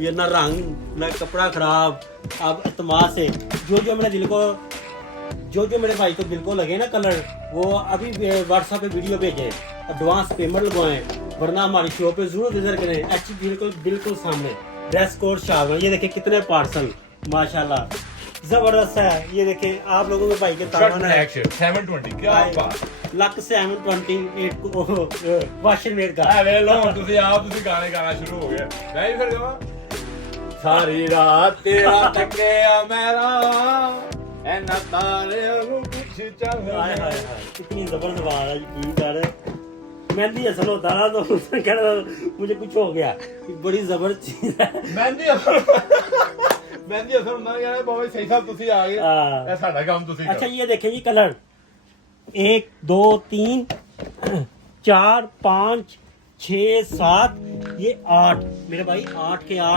ये ना रंग ना कपड़ा खराब। अब एतमाद से जो मेरे दिल को जो मेरे भाई को दिल को लगे ना कलर, वो अभी व्हाट्सएप पे वीडियो भेजे, एडवांस पेमेंट लगवाएं, वरना हमारी शॉप पे जरूर विजिट करें। एच बिल्कुल सामने ड्रेस कोड शाल। ये देखिए कितने पार्सल माशाल्लाह जबरदस्त है। ये देखिए आप लोगों के भाई के तावन है 720 क्या बात ਲੱਕ 728 ਵਾਸ਼ਰ ਮੇਡ ਦਾ ਐ ਵੇ ਲੋ ਤੁਸੀਂ ਗਾਣੇ ਗਾਣਾ ਸ਼ੁਰੂ ਹੋ ਗਿਆ ਮੈਂ ਵੀ ਫਿਰ ਗਾਵਾਂ ਸਾਰੀ ਰਾਤ ਤੇਰਾ ਤੱਕਿਆ ਮੇਰਾ ਐਨਾ ਤਾਰਿਆਂ ਨੂੰ ਕੁਛ ਚਾਹ हाय हाय हाय कितनी जबरदस्त आवाज है यकीन कर। मेहंदी असल होता ना तो उसने कहना मुझे कुछ हो गया। बड़ी जबरदस्त चीज है ਮਹਿੰਦੀ ਅਸਰ ਹੁੰਦਾ ਗਿਆ ਬਾਬਾ ਸਹੀ ਸਾਹਿਬ ਤੁਸੀਂ ਆ ਗਏ हाँ। ਇਹ ਸਾਡਾ ਕੰਮ ਤੁਸੀਂ अच्छा ये देखें जी कलर 1 2 3 4 5 6 7 ये 8 मेरे भाई 8 के 8